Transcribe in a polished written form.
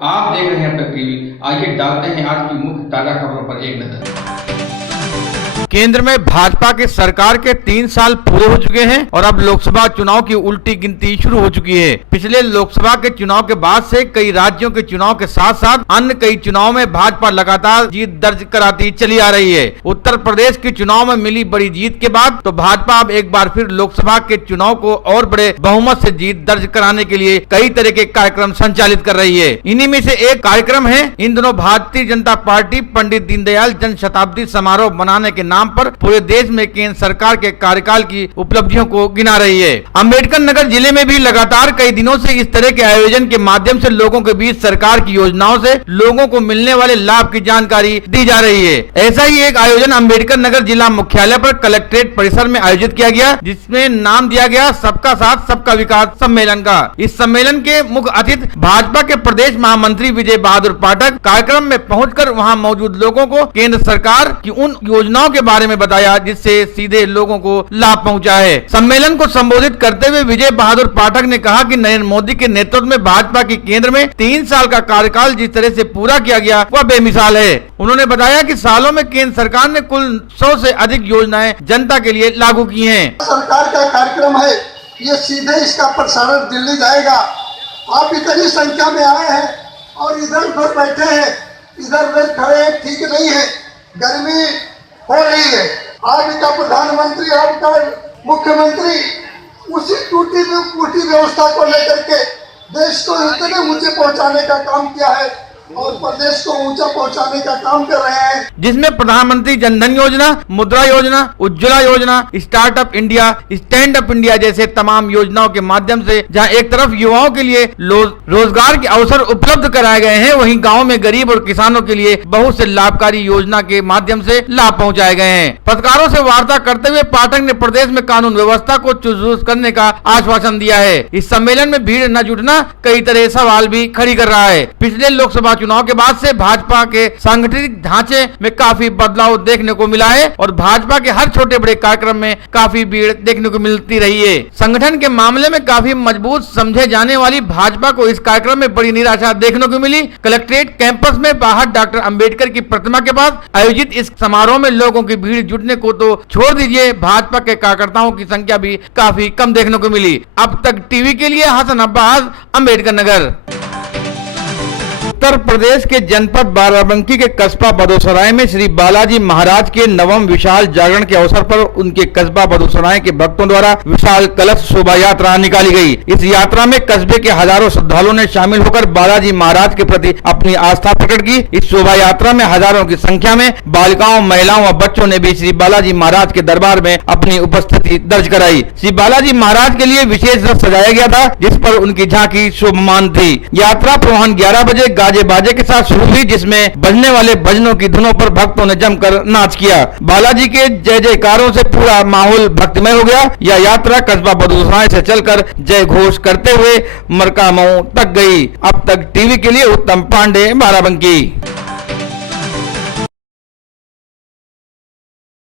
आप देख रहे हैं अब तक टीवी। आइए डालते हैं आज की मुख्य ताजा खबरों पर एक नजर। केंद्र में भाजपा के सरकार के 3 साल पूरे हो चुके हैं और अब लोकसभा चुनाव की उल्टी गिनती शुरू हो चुकी है। पिछले लोकसभा के चुनाव के बाद से कई राज्यों के चुनाव के साथ साथ अन्य कई चुनाव में भाजपा लगातार जीत दर्ज कराती चली आ रही है। उत्तर प्रदेश के चुनाव में मिली बड़ी जीत के बाद तो भाजपा अब एक बार फिर लोकसभा के चुनाव को और बड़े बहुमत से जीत दर्ज कराने के लिए कई तरह के कार्यक्रम संचालित कर रही है। इन्हीं में से एक कार्यक्रम है इन दिनों भारतीय जनता पार्टी पंडित दीनदयाल जन शताब्दी समारोह मनाने के नाम पर पूरे देश में केंद्र सरकार के कार्यकाल की उपलब्धियों को गिना रही है। अम्बेडकर नगर जिले में भी लगातार कई दिनों से इस तरह के आयोजन के माध्यम से लोगों के बीच सरकार की योजनाओं से लोगों को मिलने वाले लाभ की जानकारी दी जा रही है। ऐसा ही एक आयोजन अम्बेडकर नगर जिला मुख्यालय पर कलेक्ट्रेट परिसर में आयोजित किया गया, जिसमें नाम दिया गया सबका साथ सबका विकास सम्मेलन का। इस सम्मेलन के मुख्य अतिथि भाजपा के प्रदेश महामंत्री विजय बहादुर पाठक कार्यक्रम में पहुंचकर वहां मौजूद लोगों को केंद्र सरकार की उन योजनाओं के बारे में बताया जिससे सीधे लोगों को लाभ पहुंचा है। सम्मेलन को संबोधित करते हुए विजय बहादुर पाठक ने कहा कि नरेंद्र मोदी के नेतृत्व में भाजपा की केंद्र में 3 साल का कार्यकाल जिस तरह से पूरा किया गया वह बेमिसाल है। उन्होंने बताया कि सालों में केंद्र सरकार ने कुल 100 से अधिक योजनाएं जनता के लिए लागू की हैं। सरकार का कार्यक्रम है, ये सीधे इसका प्रसारण दिल्ली जाएगा। आप इतनी संख्या में आए हैं और इधर उधर बैठे हैं, इधर उधर खड़े हैं, ठीक नहीं है। गर्मी हो रही है, आपका प्रधानमंत्री आपका मुख्यमंत्री उसी टूटी व्यवस्था को लेकर के देश को इतने ऊंचे पहुंचाने का काम किया है और प्रदेश को ऊंचा पहुंचाने का काम कर रहे हैं, जिसमें प्रधानमंत्री जनधन योजना, मुद्रा योजना, उज्ज्वला योजना, startup India, stand up India जैसे तमाम योजनाओं के माध्यम से जहां एक तरफ युवाओं के लिए रोजगार के अवसर उपलब्ध कराए गए हैं, वहीं गाँव में गरीब और किसानों के लिए बहुत से लाभकारी योजना के माध्यम से लाभ पहुँचाए गए हैं। पत्रकारों से वार्ता करते हुए पाठक ने प्रदेश में कानून व्यवस्था को चुस्त करने का आश्वासन दिया है। इस सम्मेलन में भीड़ न जुटना कई तरह सवाल भी खड़ी कर रहा है। पिछले लोकसभा चुनाव के बाद से भाजपा के सांगठनिक ढांचे में काफी बदलाव देखने को मिला है और भाजपा के हर छोटे बड़े कार्यक्रम में काफी भीड़ देखने को मिलती रही है। संगठन के मामले में काफी मजबूत समझे जाने वाली भाजपा को इस कार्यक्रम में बड़ी निराशा देखने को मिली। कलेक्ट्रेट कैंपस में बाहर डॉक्टर अंबेडकर की प्रतिमा के पास आयोजित इस समारोह में लोगों की भीड़ जुटने को तो छोड़ दीजिए, भाजपा के कार्यकर्ताओं की संख्या भी काफी कम देखने को मिली। अब तक टीवी के लिए हसन अब्बास, अम्बेडकर नगर। उत्तर प्रदेश के जनपद बाराबंकी के कस्बा बदोसराय में श्री बालाजी महाराज के नवम विशाल जागरण के अवसर पर उनके कस्बा बदोसराय के भक्तों द्वारा विशाल कलश शोभा यात्रा निकाली गई। इस यात्रा में कस्बे के हजारों श्रद्धालुओं ने शामिल होकर बालाजी महाराज के प्रति अपनी आस्था प्रकट की। इस शोभा यात्रा में हजारों की संख्या में बालिकाओं, महिलाओं व बच्चों ने भी श्री बालाजी महाराज के दरबार में अपनी उपस्थिति दर्ज कराई। श्री बालाजी महाराज के लिए विशेष रथ सजाया गया था, जिस पर उनकी झांकी शोभमान थी। यात्रा पूर्वाह्न 11 बजे गाजे बाजे के साथ शुरू हुई, जिसमें बजने वाले भजनों की धुनों पर भक्तों ने जमकर नाच किया। बालाजी के जय जयकारों से पूरा माहौल भक्तिमय हो गया। यह यात्रा कस्बा बदोसराय से चलकर जय घोष करते हुए मरकामऊ तक गई। अब तक टीवी के लिए उत्तम पांडे, बाराबंकी।